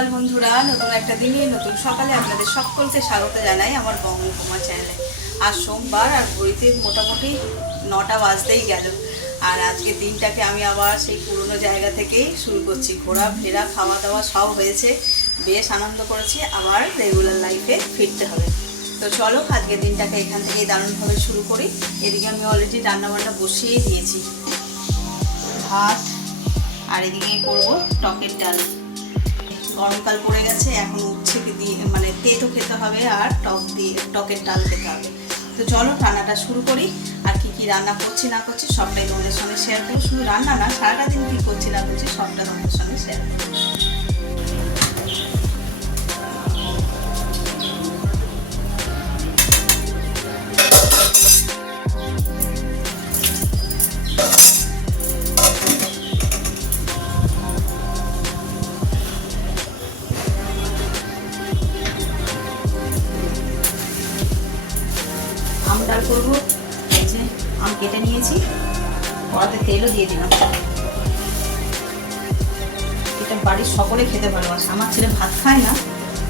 সকাল বন্ধুরা, নতুন একটা দিনে নতুন সকালে আপনাদের সকলকে স্বাগত জানাই আমার বঙ্গকুমা চ্যানেলে। আজ সোমবার আর ঘড়িতে মোটামুটি 9টা বাজতেই গেল। আর আজকে দিনটাকে আমি আবার সেই পুরনো জায়গা থেকেই শুরু করছি। ঘোরা ফেরা খাওয়া দাওয়া সব হয়েছে, বেশ আনন্দ করেছি। আবার রেগুলার লাইফে ফিরতে হবে। তো চলো আজকে দিনটাকে এখান থেকেই দারুণভাবে শুরু করি। এদিকে আমি অলরেডি রান্নাবান্না বসিয়েই দিয়েছি, ভাত আর এদিকে করবো টকের ডাল। গরমকাল পড়ে গেছে, এখন উচ্ছে দিয়ে মানে তেঁতো খেতে হবে আর টকের ডাল খেতে হবে। তো চলো রান্নাটা শুরু করি। আর কি কি রান্না করছি না করছি সবটাই তোমাদের সঙ্গে শেয়ার করবো। শুধু রান্না না, সারাটা দিন কী করছি না করছি সবটা তোমাদের সঙ্গে শেয়ার করবো। আম ডাল করবো। এই যে আম কেটে নিয়েছি, কড়াতে তেলও দিয়ে দিলাম। এটা বাড়ির সকলে খেতে ভালোবাসে। আমার ছেলে ভাত খায় না,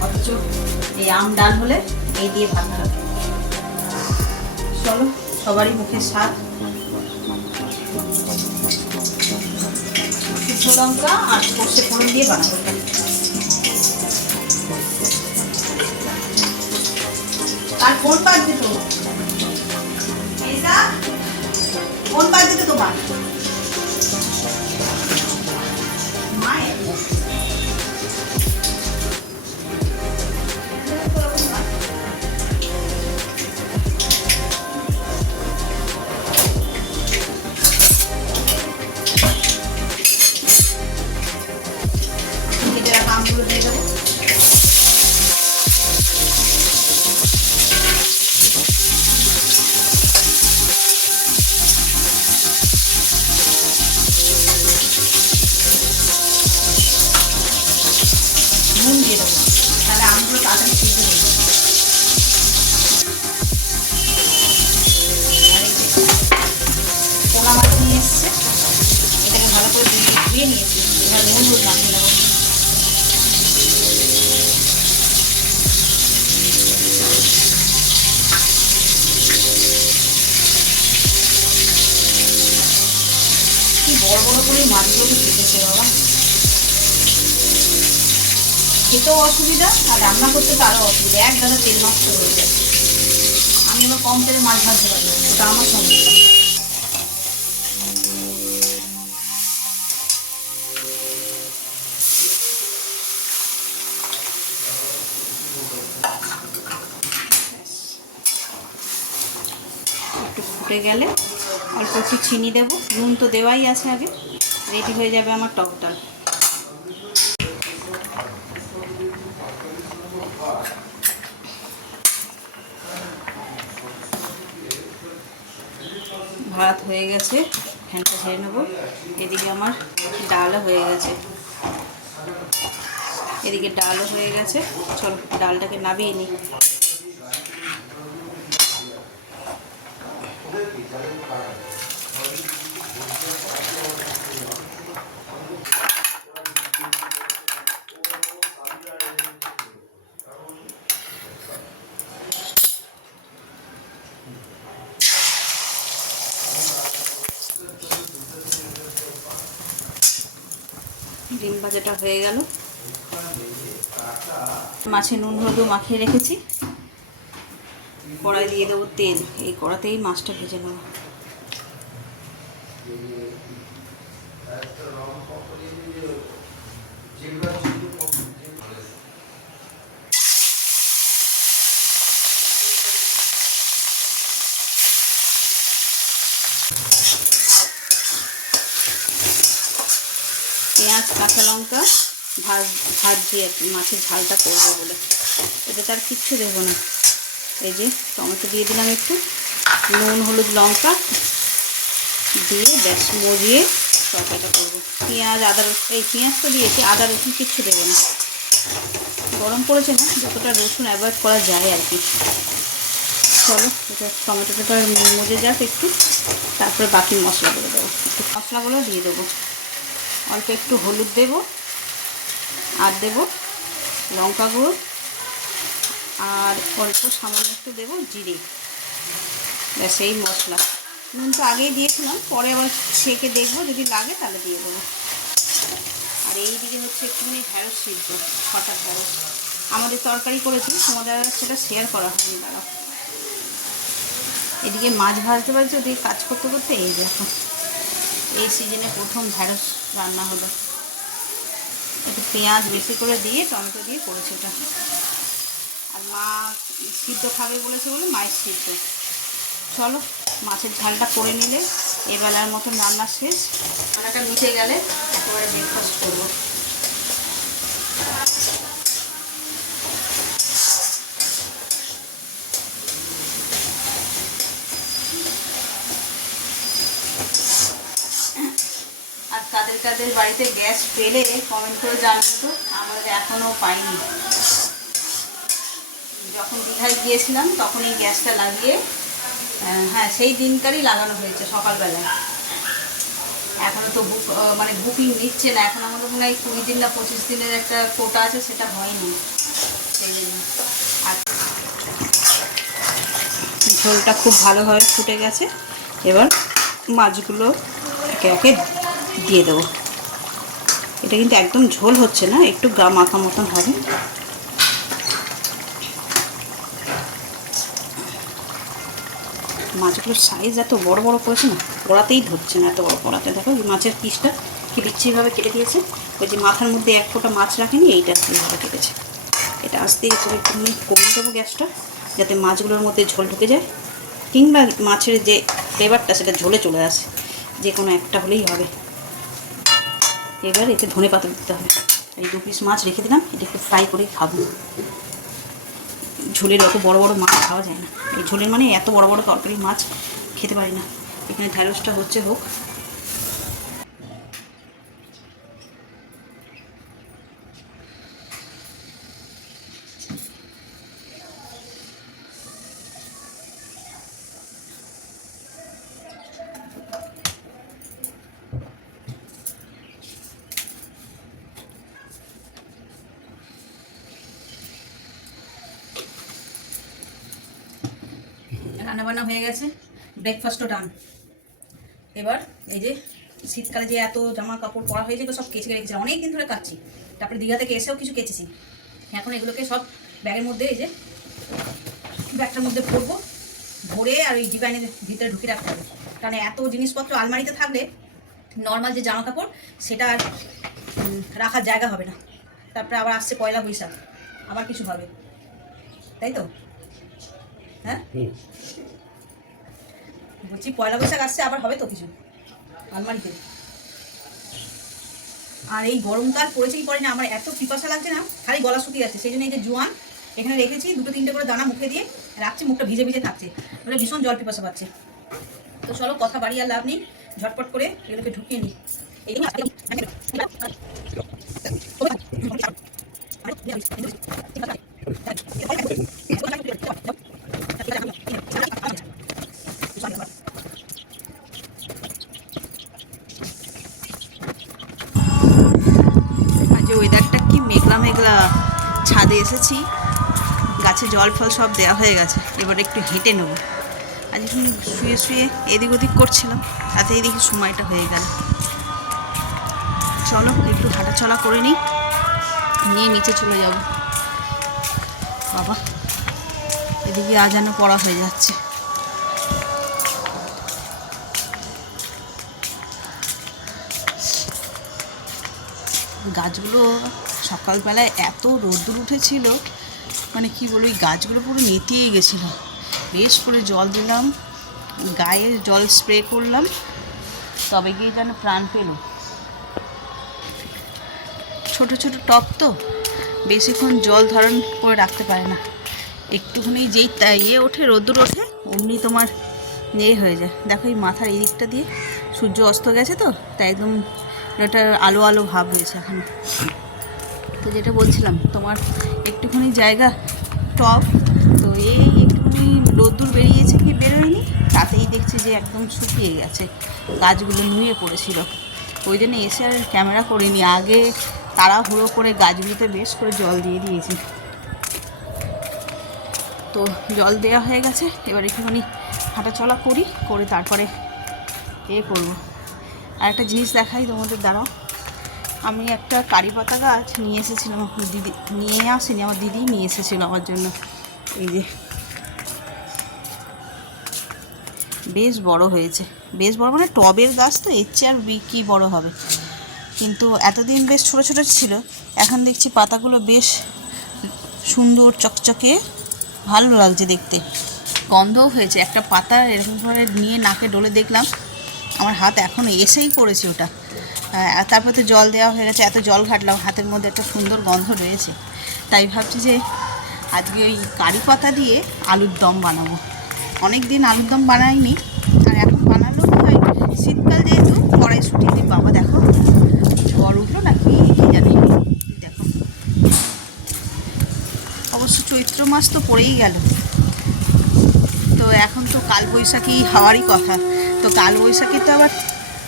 অথচ এই আম ডাল হলে এই দিয়ে ভাত খাবে। চলো সবারই মুখের স্বাদ। শুকনো লঙ্কা আর সর্ষে ফোড়ন দিয়ে বানাবো। আর কোন বাজছে তো কোন বাজছে তো তোমার মায়ের কেটে রাখা আমগুলো দিয়ে দেবো। নুন দিয়ে দেবো, তাহলে আমগুলো তাড়াতাড়ি সিদ্ধ হয়ে যাবে। আর এই যে পোনা মাছ নিয়ে এসছে, এটাকে ভালো করে ধুয়ে নিয়েছি। এবার নুন হলুদ মাখিয়ে নেবো। কি বড় বড় করে মাছগুলো কেটেছে বাবা, খেতেও অসুবিধা আর রান্না করতে তো আরও অসুবিধা। এক গাদা তেল নষ্ট হয়ে যায়। আমি আবার কম তেলে মাছ ভাজতে পারি, ওটা আমার সমস্যা। একটু ফুটে গেলে অল্প একটু চিনি দেবো। নুন তো দেওয়াই আছে আগে। রেডি হয়ে যাবে আমার টক ডাল। ভাত হয়ে গেছে, ফ্যানটা ঝেড়ে নেবো। এদিকে আমার ডালও হয়ে গেছে, এদিকে ডালও হয়ে গেছে। চলো ডালটাকে নাবিয়ে নিই। ডিম ভাজাটা হয়ে গেল। মাছে নুন হলুদ মাখিয়ে রেখেছি। কড়াই দিয়ে দেবো তেল। এই কড়াতেই মাছটা ভেজে নেব। পেঁয়াজ কাঁচা লঙ্কা ভাজছি আর কি, মাছের ঝালটা করবো বলে। এটা তার কিচ্ছু দেবো না। এই যে টমেটো দিয়ে দিলাম একটু, নুন হলুদ লঙ্কা দিয়ে ব্যাস মরিয়ে তরকারিটা করবো। পেঁয়াজ আদা রসুন, এই পেঁয়াজ তো দিয়েছি, আদা রসুন কিচ্ছু দেবো না। গরম পড়েছে না, যতটা রসুন অ্যাভয়েড করা যায় আর কি। চলো এটা টমেটোটা মজে যাক একটু, তারপরে বাকি মশলাগুলো দেবো। একটু মশলাগুলো দিয়ে দেবো। অল্প একটু হলুদ দেবো আর দেবো লঙ্কা গুঁড়ো আর অল্প সামান্য একটু দেবো জিরে, ব্যাস এই মশলা। নুন তো আগেই দিয়েছিলাম, পরে আবার ছেঁকে দেখবো, যদি লাগে তাহলে দিয়ে দেবো। আর এই দিকে হচ্ছে একটুখানি ঢ্যাঁড়স সিদ্ধ, 6টা ঢ্যাঁড়স। আমাদের তরকারি করেছি, তোমাদের সেটা শেয়ার করা হয়নি। দাঁড়াও, এদিকে মাছ ভাজতে ভাজতে ওদিকে কাজ করতে করতে এই দেখো এই সিজনে প্রথম ঢ্যাঁড়স রান্না হলো। একটু পেঁয়াজ বেশি করে দিয়ে টমেটো দিয়ে করেছে এটা। আর মা সিদ্ধ খাবে বলেছে বলে মায়ের সিদ্ধ। চলো মাছের ঝালটা করে নিলে এবেলার মতন রান্না শেষ। রান্নাটা মিটে গেলে একেবারে ব্রেকফাস্ট করবো। আর কাদের কাদের বাড়িতে গ্যাস পেলে কমেন্ট করে জানাবো তো, আমাদের এখনও পাইনি। যখন দীঘায় গিয়েছিলাম তখন এই গ্যাসটা লাগিয়ে, হ্যাঁ সেই দিনকারই লাগানো হয়েছে সকালবেলায়। এখনও তো বুকিং নিচ্ছে না, এখন আমাদের মনে হয় 20 দিন না 25 দিনের একটা কোটা আছে, সেটা হয়নি সেই জন্য। আর ঝোলটা খুব ভালোভাবে ফুটে গেছে, এবার মাছগুলো একে একে দিয়ে দেবো। এটা কিন্তু একদম ঝোল হচ্ছে না, একটু গা মাখা মতন হবে। মাছগুলোর সাইজ এত বড় বড় করেছে না, কড়াতেই ধরছে না, এত বড় কড়াতে। দেখো এই মাছের পিসটা কি বিচ্ছিরিভাবে কেটে দিয়েছে। ওই যে মাথার মধ্যে এক ফোঁটা মাছ রাখেনি, এইটা এইভাবে কেটেছে। এটা আস্তে করে একটুখানি কমিয়ে দেবো গ্যাসটা, যাতে মাছগুলোর মধ্যে ঝোল ঢুকে যায়, কিংবা মাছের যে ফ্লেভারটা সেটা ঝোলে চলে আসে। যে কোনো একটা হলেই হবে। এবার এতে ধনে পাতা দিতে হবে। এই 2 পিস মাছ রেখে দিলাম, এটা একটু ফ্রাই করে খাবো। ঝোলের অত বড় বড় মাছ খাওয়া যায় না। এই ঝোলের মানে এত বড় বড় তরকারি মাছ খেতে পারি না। এখানে ঢ্যাঁড়সটা হচ্ছে হোক। রান্নাবান্না হয়ে গেছে, ব্রেকফাস্টও ডান। এবার এই যে শীতকালে যে এত জামা কাপড় পরা হয়েছে, সব কেচে রেখেছি, অনেক দিন ধরে কাচ্ছি। তারপরে দীঘা থেকে এসেও কিছু কেচেছি। এখন এগুলোকে সব ব্যাগের মধ্যে, এই যে ব্যাগটার মধ্যে ভরবো, ভরে আর ওই ডিজাইনের ভিতরে ঢুকিয়ে রাখতে হবে। কারণ এত জিনিসপত্র আলমারিতে থাকলে নর্মাল যে জামা কাপড় সেটা আর রাখার জায়গা হবে না। তারপরে আবার আসছে পয়লা বৈশাখ, আবার কিছু হবে, তাই তো? হ্যাঁ বলছি পয়লা বৈশাখ আসছে, আবার হবে তো কিছু আলমারিতে। আর এই গরমকাল পড়েছে কি পড়ে না, আমার এত পিপাসা লাগছে না, খালি গলা শুকিয়ে যাচ্ছে। সেই জন্য এই যে জোয়ান এখানে রেখেছি, 2-3টে করে দানা মুখে দিয়ে রাখছি, মুখটা ভিজে ভিজে থাকছে, বলে ভীষণ জল পিপাসা পাচ্ছে। তো চলো কথা বাড়ি আর লাভ নেই, ঝটপট করে এগুলোকে ঢুকিয়ে নিই। ওয়েদারটা কি মেঘলা মেঘলা। ছাদে এসেছি, গাছে জল ফল সব দেওয়া হয়ে গেছে, এবার একটু হেঁটে নেবো। আজ এখানে শুয়ে শুয়ে এদিক ওদিক করছিলাম, তাতেই দেখি সময়টা হয়ে গেল। চলো একটু হাঁটাচলা করে নিই, নিয়ে নিচে চলে যাব। বাবা এদিকে আজানো পড়া হয়ে যাচ্ছে। গাছগুলো সকালবেলায় এত রোদ্দুর উঠেছিল, মানে কি বলবো, এই গাছগুলো পুরো নেতিয়ে গেছিলো। বেশ করে জল দিলাম, গায়ে জল স্প্রে করলাম, তবে গিয়ে যেন প্রাণ পেল। ছোট ছোট টব তো বেশিক্ষণ জল ধারণ করে রাখতে পারে না, একটুখানি যেই ওঠে, রোদ্দুর ওঠে, অমনি তোমার হয়ে যায়। দেখো এই মাথার এই দিকটা দিয়ে সূর্য অস্ত গেছে তো, তাই একদম এটা আলো আলো ভাব হয়েছে এখন। তো যেটা বলছিলাম, তোমার একটুখানি জায়গা টব, তো এই একটুখানি রোদ্দুর বেরিয়েছে কি বেরোয়নি, তাতেই দেখছি যে একদম শুকিয়ে গেছে, গাছগুলো নুয়ে পড়েছিল। ওই জন্য এসে আর ক্যামেরা করিনি। আগে তাড়াহুড়ো করে গাছগুলিতে বেশ করে জল দিয়ে দিয়েছি। তো জল দেওয়া হয়ে গেছে, এবার একটুখানি হাঁটাচলা করি, করে তারপরে করবো। আর একটা জিনিস দেখাই তোমাদের, দাঁড়াও। আমি একটা কারি পাতা গাছ নিয়ে এসেছিলাম, দিদি নিয়ে আসেনি, আমার দিদি নিয়ে এসেছিলো আমার জন্য। এই যে বেশ বড় হয়েছে, বেশ বড় মানে টবের গাছ তো, এর চেয়ে আর কী বড় হবে। কিন্তু এতদিন বেশ ছোটো ছোটো ছিল, এখন দেখছি পাতাগুলো বেশ সুন্দর চকচকে, ভালো লাগছে দেখতে, গন্ধও হয়েছে। একটা পাতা এরকম করে নিয়ে নাকে ডলে দেখলাম, আমার হাত এখন এসেই পড়েছে ওটা। তারপর তো জল দেওয়া হয়ে গেছে, এত জল ঘাটলাম, হাতের মধ্যে একটা সুন্দর গন্ধ রয়েছে। তাই ভাবছি যে আজকে ওই কারি পাতা দিয়ে আলুর দম বানাবো। অনেক দিন আলুর দম বানাইনি, আর এখন বানালেও হয়। শীতকাল যেহেতু কড়াইশুঁটি দিয়ে, বাবা দেখো ঝড় উঠলো না কি জানি, দেখো। অবশ্য চৈত্র মাস তো পড়েই গেল, তো এখন তো কালবৈশাখী হওয়ারই কথা। তো কালবৈশাখী তো আবার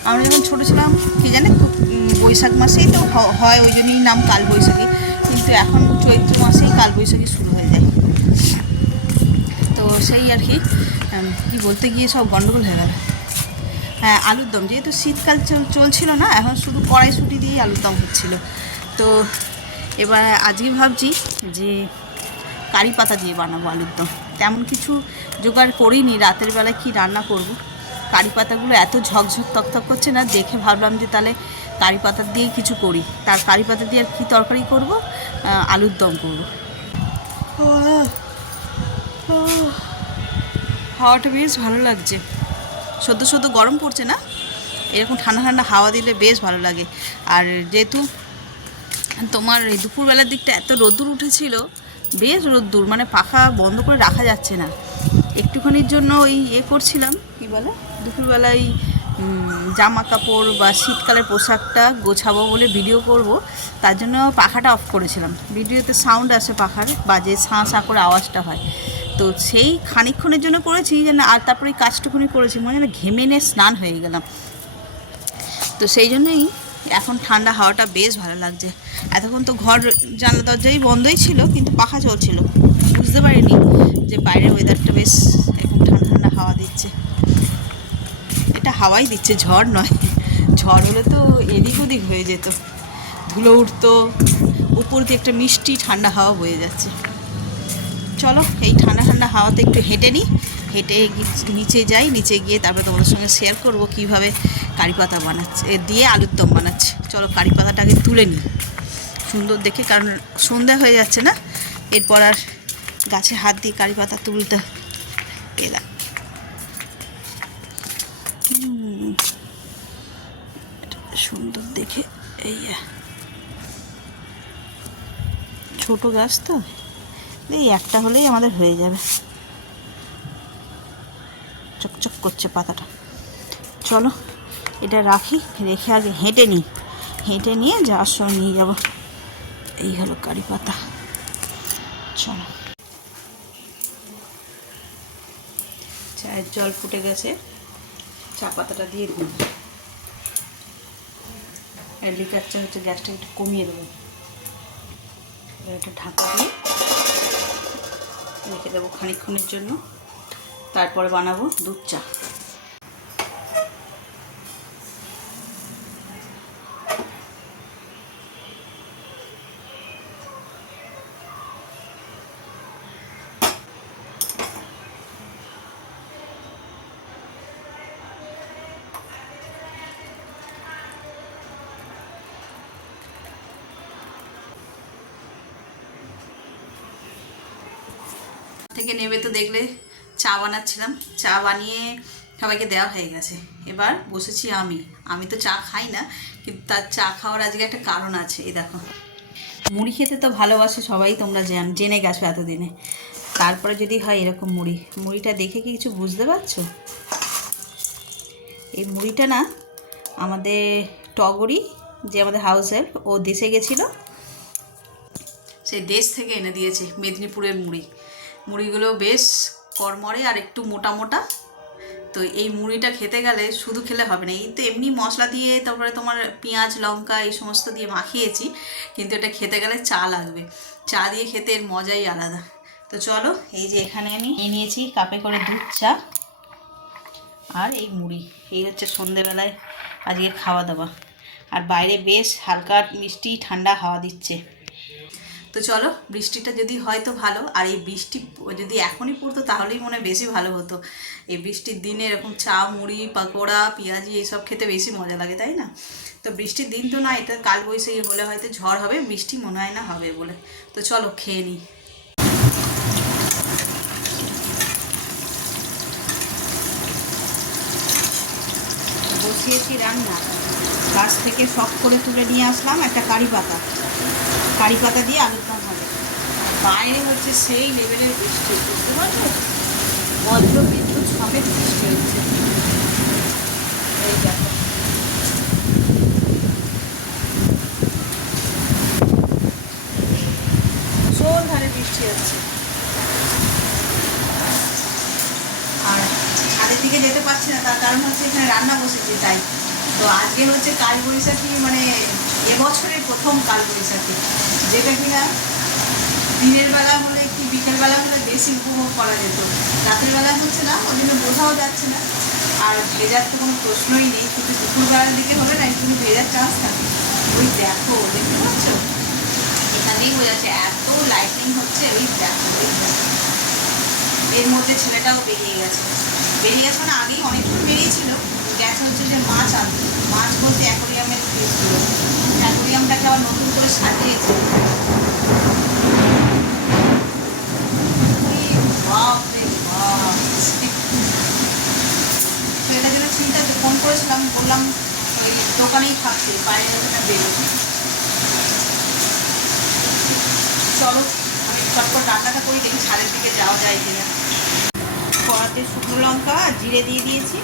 আমরা যখন ছোটো ছিলাম কি জানে তো বৈশাখ মাসেই তো হয়, ওই জন্যই নাম কালবৈশাখী। কিন্তু এখন চৈত্র মাসেই কালবৈশাখী শুরু হয়ে যায়। তো সেই আর কি, কি বলতে গিয়ে সব গন্ডগোল হয়ে গেল। হ্যাঁ, আলুর দম, যেহেতু শীতকাল চলছিল না, এখন শুধু কড়াইশুঁটি দিয়েই আলুর দম হচ্ছিলো। তো এবার আজকে ভাবছি যে কারি পাতা দিয়ে বানাবো আলুর দম। তেমন কিছু জোগাড় করিনি, রাতের বেলায় কি রান্না করব। কারি পাতাগুলো এত ঝকঝক তকতক করছে না, দেখে ভাবলাম যে তাহলে কারি পাতা দিয়েই কিছু করি। তার কারি পাতা দিয়ে আর কী তরকারি করব, আলুর দম করব। হাওয়াটা বেশ ভালো লাগছে, সদ্য সদ্য গরম পড়ছে না, এরকম ঠান্ডা ঠান্ডা হাওয়া দিলে বেশ ভালো লাগে। আর যেহেতু তোমার এই দুপুরবেলার দিকটা এত রোদ্দুর উঠেছিল, বেশ রোদ্দুর, মানে পাখা বন্ধ করে রাখা যাচ্ছে না। একটুখানির জন্য ওই করছিলাম, কি বলে, দুপুরবেলায় জামা কাপড় বা শীতকালের পোশাকটা গোছাবো বলে ভিডিও করব, তার জন্য পাখাটা অফ করেছিলাম। ভিডিওতে সাউন্ড আসে পাখার, বাজে ছাঁ ছাঁ করে আওয়াজটা হয়। তো সেই খানিকক্ষণের জন্য করেছি যেন, আর তারপরে এই কাজটুকুনি করেছি, মনে হয় ঘেমে নিয়ে স্নান হয়ে গেলাম। তো সেই জন্যই এখন ঠান্ডা হাওয়াটা বেশ ভালো লাগছে। এতক্ষণ তো ঘর জানলা দরজাই বন্ধই ছিল, কিন্তু পাখা চলছিল, বুঝতে পারিনি যে বাইরের ওয়েদারটা বেশ এখন ঠান্ডা ঠান্ডা হাওয়া দিচ্ছে। এটা হাওয়াই দিচ্ছে, ঝড় নয়। ঝড় হলে তো এদিক ওদিক হয়ে যেত, ধুলো উঠতো, উপর দিয়ে একটা মিষ্টি ঠান্ডা হাওয়া বয়ে যাচ্ছে। চলো এই ঠান্ডা ঠান্ডা হাওয়াতে একটু হেঁটে নিই, হেঁটে নিচে যাই, নিচে গিয়ে তারপরে তোমাদের সঙ্গে শেয়ার করবো কীভাবে কারি পাতা বানাচ্ছে, দিয়ে আলুর দম বানাচ্ছে। চলো কারি পাতাটাকে তুলে নিই সুন্দর দেখে, কারণ সন্ধ্যা হয়ে যাচ্ছে না, এরপর আর গাছে হাত দিয়ে কারি পাতা তুলতে এলাম। সুন্দর দেখে, এই ছোট গাছ তো, এই একটা হলেই আমাদের হয়ে যাবে। চকচক করছে পাতাটা। চলো এটা রাখি, রেখে আগে হেঁটে নিই, হেঁটে নিয়ে যাওয়ার সময় নিয়ে যাব। এই হলো কারি পাতা। চলো, চায়ের জল ফুটে গেছে, চা পাতাটা দিয়ে দিই। লিকার চা হচ্ছে, গ্যাসটা একটু কমিয়ে দেবো। এটা ঢাকা দিয়ে রেখে দেবো খানিকক্ষণের জন্য, তারপরে বানাবো দুধ চা। থেকে নেবে তো দেখলে চা বানাচ্ছিলাম, চা বানিয়ে সবাইকে দেওয়া হয়ে গেছে। এবার বসেছি আমি তো চা খাই না, কিন্তু তার চা খাওয়ার আজকে একটা কারণ আছে। এই দেখো, মুড়ি খেতে তো ভালোবাসে সবাই, তোমরা জেনে গেছো এতদিনে। তারপরে যদি হয় এরকম মুড়িটা দেখে কি কিছু বুঝতে পারছো? এই মুড়িটা না, আমাদের টগরি যে আমাদের হাউস হেল্প, ও দেশে গেছিলো, সেই দেশ থেকে এনে দিয়েছে মেদিনীপুরের মুড়িগুলো বেশ কড়মড়ে আর একটু মোটা মোটা, তো এই মুড়িটা খেতে গেলে শুধু খেলে হবে না, এই তো এমনি মশলা দিয়ে তারপরে তোমার পেঁয়াজ লঙ্কা এই সমস্ত দিয়ে মাখিয়েছি, কিন্তু এটা খেতে গেলে চা লাগবে, চা দিয়ে খেতে এর মজাই আলাদা। তো চলো, এই যে এখানে আমি নিয়েছি কাপে করে দুধ চা আর এই মুড়ি, এই হচ্ছে সন্ধেবেলায় আজকে খাওয়া দাওয়া। আর বাইরে বেশ হালকা মিষ্টি ঠান্ডা হাওয়া দিচ্ছে। তো চলো, বৃষ্টিটা যদি হয় তো ভালো, আর এই বৃষ্টি যদি এখনই পড়তো তাহলেই মনে হয় বেশি ভালো হতো। এই বৃষ্টির দিনে এরকম চা মুড়ি পাকোড়া পেঁয়াজি এইসব খেতে বেশি মজা লাগে, তাই না? তো বৃষ্টির দিন তো না, এটা কালবৈশাখী হলে হয়তো ঝড় হবে, বৃষ্টি মনে হয় না হবে বলে। তো চলো খেয়ে নিই। বসিয়েছি রান্না, গাছ থেকে শখ করে তুলে নিয়ে আসলাম একটা কারি পাতা দিয়ে আলুর দম হবে। বাইরে হচ্ছে সেই লেভেলের বৃষ্টি, বুঝতে পারছো, বজ্র বিদ্যুৎ সমেত বৃষ্টি হচ্ছে। এই দেখো, ভীষণ ধারে বৃষ্টি হচ্ছে। আর ছাদের দিকে যেতে পারছি না, তার কারণ হচ্ছে এখানে রান্না বসেছি তাই। তো আজকে হচ্ছে কালবৈশাখী, মানে এবছরের প্রথম কালবৈশাখী, যেটা কিনা দিনের বেলা হলে কি বিকেলবেলা হলে বেশি উপভোগ করা যেত, রাতের বেলা হচ্ছে না, ওই জন্য বোঝাও যাচ্ছে না। আর ভেজার তো কোনো প্রশ্নই নেই, কিন্তু দুপুরবেলার দিকে হলে না একটু ভেজার চান্স থাকে। ওই দেখো, দেখতে পাচ্ছ, এখানেই হয়ে যাচ্ছে, এত লাইটিং হচ্ছে, ওই দেখো, ওই দেখো। এর মধ্যে ছেলেটাও বেরিয়ে গেছে মানে আগেই অনেকক্ষণ বেরিয়েছিল, গেছে হচ্ছে যে মাছ আনতে, মাছ বলতে অ্যাকোরিয়ামের ফিস ছিল, অ্যাকোরিয়ামটাকে আবার নতুন করে সাজিয়েছে। ছেলেটার জন্য চিন্তা, ফোন করেছিলাম, বললাম ওই দোকানেই থাকছে, বাইরে ওখানে বেরোবে। চলো আমি চটপট রান্নাটা করি, দেখি ছাদের দিকে যাওয়া যায় কিনা। কড়াতে শুকনো লঙ্কা আর জিরে দিয়ে দিয়েছি,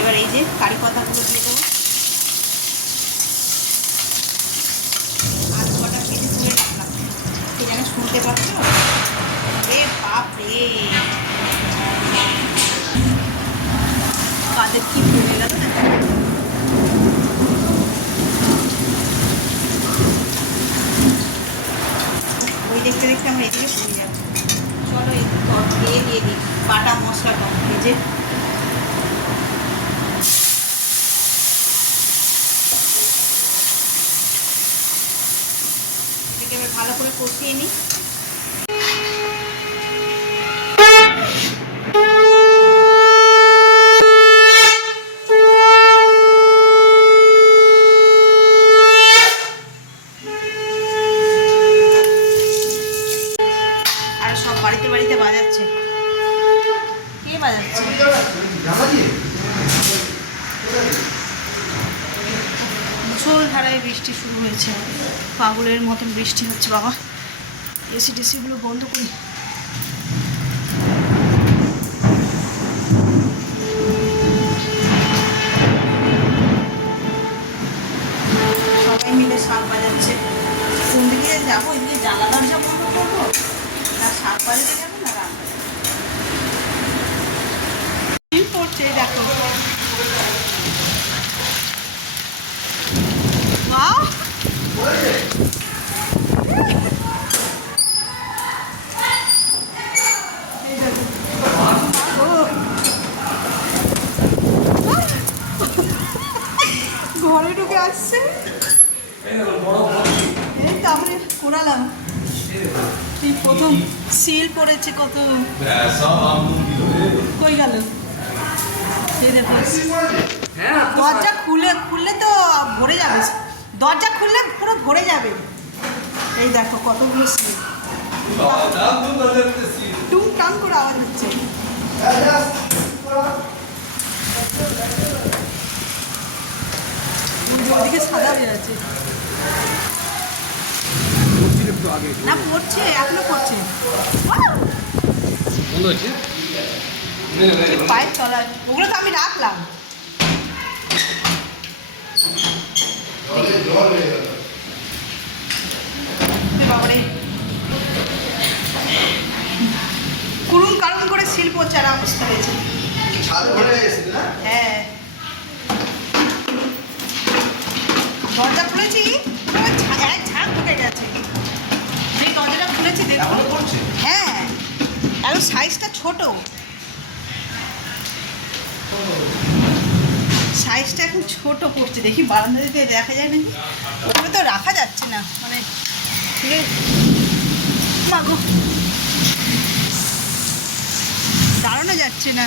এবার এই যে কারি পাতাগুলো দিয়ে দেবো। আলু কটা কেটে তুলে রাখলাম, কে যেন শুনতে পাচ্ছ, এ বাপ রে, কাদের কি ভেঙে গেল না। ওই দেখতে দেখতে আমরা এদিকে পড়ে যাচ্ছি। চলো এই দিয়ে দিই বাটা মশলাটা, এই যে এটাকে এবার ভালো করে কষিয়ে নিই। আর সব বাড়িতে বাড়িতে বাজাচ্ছে, কে বাজাচ্ছে? মুষল ধারায় বৃষ্টি শুরু হয়েছে, পাগলের মতন বৃষ্টি হচ্ছে। বাবা, এসি টেসিগুলো বন্ধ করি। সবাই মিলে শাক বাজাচ্ছে। কোন দিকে যাবো, এদিকে জ্বালা দরজা বন্ধ করবো, না শাক বাজাতে যাবো, না রান্না কি করছে দেখো। ঘরে ঢুকে আসছে, তারপরে কোরালাম, এই প্রথম সিল পড়েছে, কত কই গেল। দরজা খুললে তো ভরে যাবে, দরজা খুললে পুরো ভরে যাবে। এই দেখো কতগুলো সিল, টুম টাম করে আওয়াজ হচ্ছে। ওদিকে সাদা হয়ে যাচ্ছে না, পড়ছে, এখনো পড়ছে, পায়ের তলায়। ওগুলো তো আমি রাখলাম। বাবারে, কুরুম কারুম করে শিল্প চারা অবস্থা হয়েছে। হ্যাঁ, দরজা খুলেছি, এক ঝাঁক ঢুকে গেছে। এই দরজাটা খুলেছি দেখুন। হ্যাঁ, আর সাইজটা ছোট, সাইজটা এখন ছোট পড়ছে। দেখি বারান্দা দিতে দেখা যায় নাকি, ওখানে তো রাখা যাচ্ছে না, মানে ঠিক আছে মাগো, দাঁড়ানো যাচ্ছে না।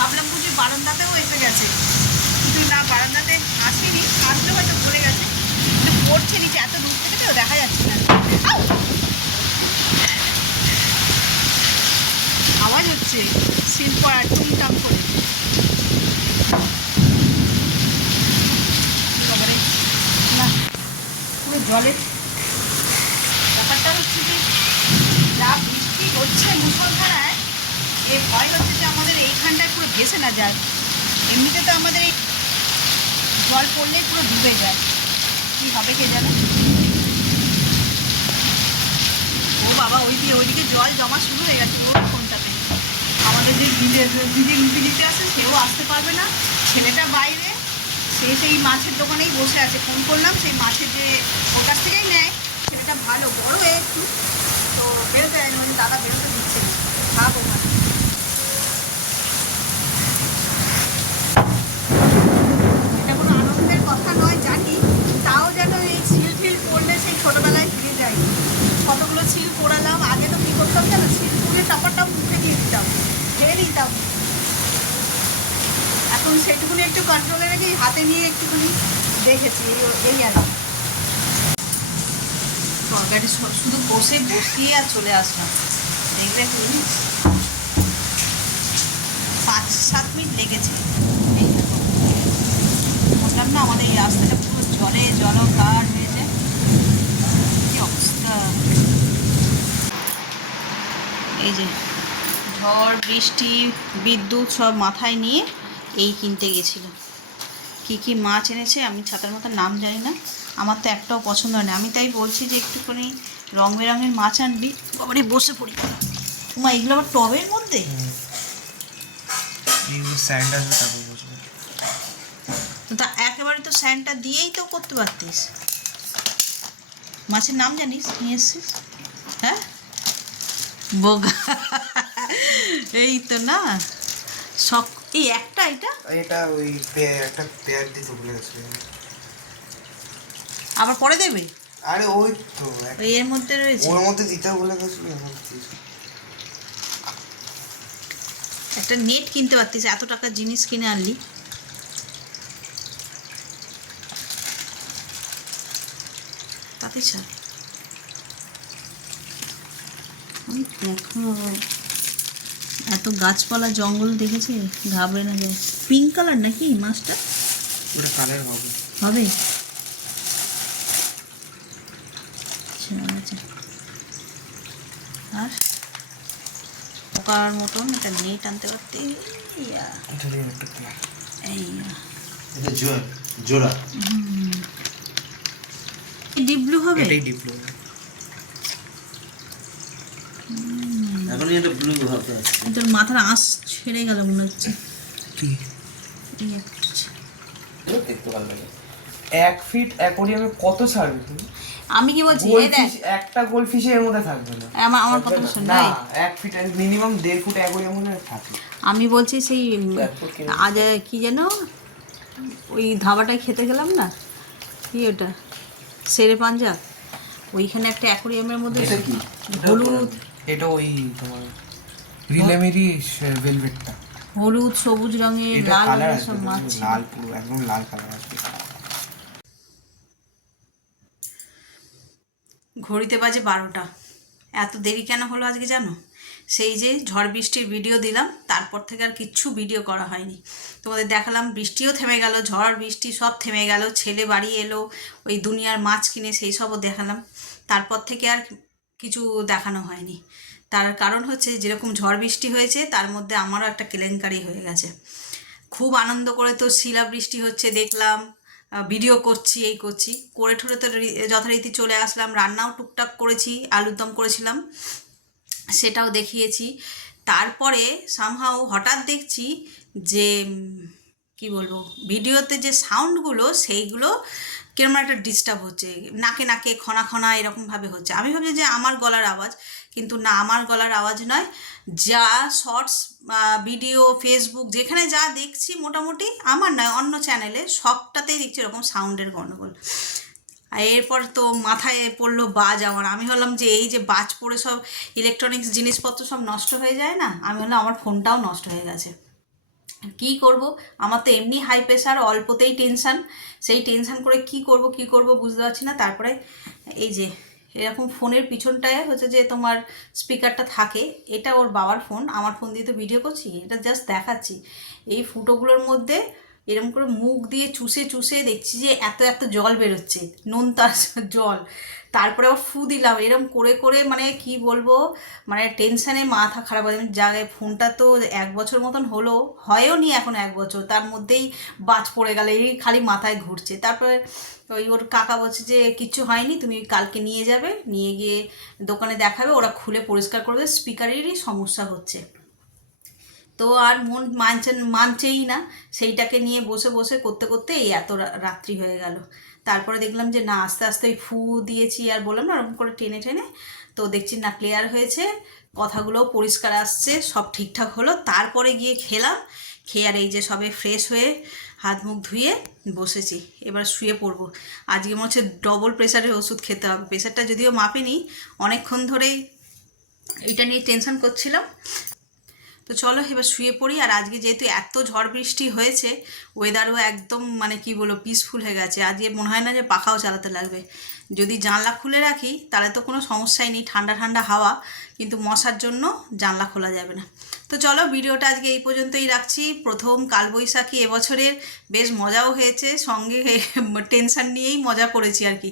ভাবলাম বুঝি বারান্দাতেও এসে গেছে, কিন্তু না, বারান্দাতে আসেনি, আসলেও হয়তো পড়ে গেছে, কিন্তু পড়ছে নিচে, এত দূর থেকে তো দেখা যাচ্ছে না। আওয়াজ হচ্ছে শিল পড়ার টুমটাম করে। না, পুরো জলের ব্যাপারটা হচ্ছে যে যা বৃষ্টি হচ্ছে মুষলধারায়, এ ভয় হচ্ছে যে আমাদের এইখানটায় পুরো ভেসে না যায়। এমনিতে তো আমাদের এই জল পড়লেই পুরো ডুবে যায়, কী হবে কে জানে। ও বাবা, ওইদিকে জল জমা শুরু হয়ে গেছে ওর ফোনটাতে। আমাদের যে দিদি রুটি দিতে আসে সেও আসতে পারবে না, ছেলেটা বাইরে, সেই মাছের দোকানেই বসে আছে। ফোন করলাম, সেই মাছের যে ওর কাছ থেকেই নেয়, ছেলেটা ভালো বড় একটু, তো বেরোতে যায়, মানে দাদা বেরোতে দিচ্ছে না, ভাব ওখানে। এটা কোনো আনন্দের কথা নয় জানি, তাও যেন এই ছিল পড়লে সেই ছোটোবেলায় ফিরে যাই। কতগুলো ছিল পোড়ালাম, আগে তো কী করতাম জানো, ছিল পড়ে টাপারটাও মুখে দিয়ে দিতাম, খেয়ে দিতাম। এখন সেটুকুনি একটু কন্ট্রোলে রেখে হাতে নিয়ে একটুখানি দেখেছি, এই আর কি। তরকারি শুধু বসিয়ে আর চলে আসলাম, দেখলে কি 5-7 মিনিট লেগেছে। বললাম না, আমাদের এই রাস্তাটা পুরো জলকার হয়েছে, কি অবস্থা। এই যে ঝড় বৃষ্টি বিদ্যুৎ সব মাথায় নিয়ে এই কিনতে গেছিলাম। কি মাছ এনেছে আমি ছাতার মাথার নাম জানি না, আমার তো একটাও পছন্দ হয় না। আমি তাই বলছি যে একটুখানি রং বেরঙের মাছ আনবি। বাবারে বসে পড়ি, তোমার এগুলো আবার টবের মধ্যে, তা একেবারে তো স্যান্ডটা দিয়েই তো করতে পারতিস। মাছের নাম জানিস, নিয়ে এসছিস? হ্যাঁ, বোগা, এই তো না সব। এই একটা এটা ওই একটা পেয়ার দিতে ভুলে গেছে, আবার পরে দেবে। আরে ওই তো এর মধ্যে রয়েছে, ওর মধ্যে দিতে ভুলে গেছিল। একটা নেট কিনতে পারতিস, এত টাকার জিনিস কিনে আনলি। তাতে ছাড়, দেখো এত গাছপালা জঙ্গল দেখেছে, ঘাবড়ে না যায়। পিঙ্ক কালার নাকি মাছটা? ওটা কালার হবে হবে। আচ্ছা, আর পোকার মতন একটা নেট আনতে পারতে। এই জোড়া ডিপ ব্লু হবে, এটাই ডিপ ব্লু। এখন এটা ব্লু হবে, তোর মাথার আঁশ ছেড়ে গেল মনে হচ্ছে। কি এই একটা দেখতে ভালো লাগে। 1 ফিট অ্যাকোয়ারিয়ামে কত ছাড়বে তুমি? আমি কি বলছি, এই দেখ একটা গোল্ডফিশের এর মধ্যে থাকবে না। আমার কথা শোন না, 1 ফিট মিনিমাম 1.5 ফুট অ্যাকোয়ারিয়াম মনে থাকে। আমি বলছি সেই আজ কি যেন ওই ধাবাটায় খেতে গেলাম না, কি ওটা শেরে পাঞ্জা, ওইখানে একটা অ্যাকোয়ারিয়ামের মধ্যে হলুদ, এটা ওই তোমার রিলেমেরি ভেলভেটটা, হলুদ সবুজ রঙের লাল রঙের সব মাছ, লাল পুরো একদম লাল কালার আসবে। ঘড়িতে বাজে 12টা। এত দেরি কেন হলো আজকে জানো? সেই যে ঝড় বৃষ্টির ভিডিও দিলাম, তারপর থেকে আর কিচ্ছু ভিডিও করা হয়নি। তোমাদের দেখালাম, বৃষ্টিও থেমে গেল, ঝড় বৃষ্টি সব থেমে গেল, ছেলে বাড়ি এলো ওই দুনিয়ার মাছ কিনে, সেই সবও দেখালাম। তারপর থেকে আর কিছু দেখানো হয়নি। তার কারণ হচ্ছে যেরকম ঝড় বৃষ্টি হয়েছে তার মধ্যে আমারও একটা কেলেঙ্কারি হয়ে গেছে। খুব আনন্দ করে তো শিলাবৃষ্টি হচ্ছে দেখলাম, ভিডিও করছি, এই করছি, করে ঠরে তো যথারীতি চলে আসলাম। রান্নাও টুকটাক করেছি, আলুর দম করেছিলাম, সেটাও দেখিয়েছি। তারপরে সামহাও হঠাৎ দেখছি যে কি বলবো, ভিডিওতে যে সাউন্ডগুলো সেইগুলো কিরকম একটা ডিস্টার্ব হচ্ছে, নাকে নাকে খনা খনা এরকমভাবে হচ্ছে। আমি ভাবছি যে আমার গলার আওয়াজ, কিন্তু না, আমার গলার আওয়াজ নয়। যা শর্টস ভিডিও ফেসবুক যেখানে যা দেখছি মোটামুটি, আমার নয় অন্য চ্যানেলে সবটাতেই দেখছি এরকম সাউন্ডের গণ্ডগোল। আর এরপর তো মাথায় পড়লো বাজ আমার। আমি ভাবলাম যে এই যে বাজ পড়ে সব ইলেকট্রনিক্স জিনিসপত্র সব নষ্ট হয়ে যায় না, আমি ভাবলাম আমার ফোনটাও নষ্ট হয়ে গেছে। কি করব, আমার তো এমনি হাই প্রেশার, অল্পতেই টেনশান, সেই টেনশান করে কি করব বুঝতে পারছি না। তারপরে এই যে এরকম ফোনের পিছনটায় হচ্ছে যে তোমার স্পিকারটা থাকে, এটা ওর বাবার ফোন, আমার ফোন দিয়ে তো ভিডিও করছি, এটা জাস্ট দেখাচ্ছি। এই ফুটোগুলোর মধ্যে এরকম করে মুখ দিয়ে চুষে চুষে দেখছি যে এত এত জল বেরোচ্ছে, নোনতা জল। তারপরে আবার ফু দিলাম, এরকম করে করে মানে কি বলবো, মানে টেনশানে মাথা খারাপ হয়ে জায়গায়। ফোনটা তো 1 বছর মতন হলো, হয়ও নি এখন 1 বছর, তার মধ্যেই বাজ পড়ে গেল, এই খালি মাথায় ঘুরছে। তারপরে ওই ওর কাকা বলছে যে কিচ্ছু হয়নি, তুমি কালকে নিয়ে যাবে, নিয়ে গিয়ে দোকানে দেখাবে, ওরা খুলে পরিষ্কার করবে, স্পিকারেরই সমস্যা হচ্ছে। তো আর মন মানছেই না, সেইটাকে নিয়ে বসে বসে করতে করতে এই এত রাত্রি হয়ে গেল। তারপরে দেখলাম যে না, আস্তে আস্তে ওই ফু দিয়েছি আর বললাম না ওরকম করে টেনে টেনে, তো দেখছি না ক্লিয়ার হয়েছে, কথাগুলোও পরিষ্কার আসছে, সব ঠিকঠাক হলো। তারপরে গিয়ে খেলাম, খেয়ে আর এই যে সবে ফ্রেশ হয়ে হাত মুখ ধুয়ে বসেছি, এবার শুয়ে পড়বো। আজকে মনে হচ্ছে ডবল প্রেশারের ওষুধ খেতে হবে। প্রেশারটা যদিও মাপিনি, অনেকক্ষণ ধরেই এটা নিয়ে টেনশন করছিলাম। তো চলো এবার শুয়ে পড়ি। আর আজকে যেহেতু এত ঝড় বৃষ্টি হয়েছে, ওয়েদারও একদম মানে কি বলো পিসফুল হয়ে গেছে। আজকে মনে হয় না যে পাখাও চালাতে লাগবে। যদি জানলা খুলে রাখি তাহলে তো কোনো সমস্যাই নেই, ঠান্ডা ঠান্ডা হাওয়া, কিন্তু মশার জন্য জানলা খোলা যাবে না। তো চলো ভিডিওটা আজকে এই পর্যন্তই রাখছি। প্রথম কালবৈশাখী এবছরের, বেশ মজাও হয়েছে, সঙ্গে টেনশন নিয়েই মজা করেছি আর কি।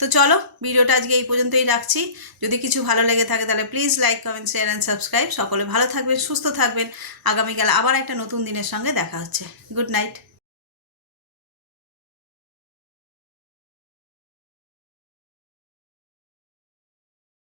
তো চলো ভিডিওটা আজকে এই পর্যন্তই রাখছি। যদি কিছু ভালো লেগে থাকে তাহলে please like, comment, share and subscribe. সকলে ভালো থাকবেন, সুস্থ থাকবেন। আগামীকাল আবার একটা নতুন দিনের সঙ্গে দেখা হচ্ছে। Good night.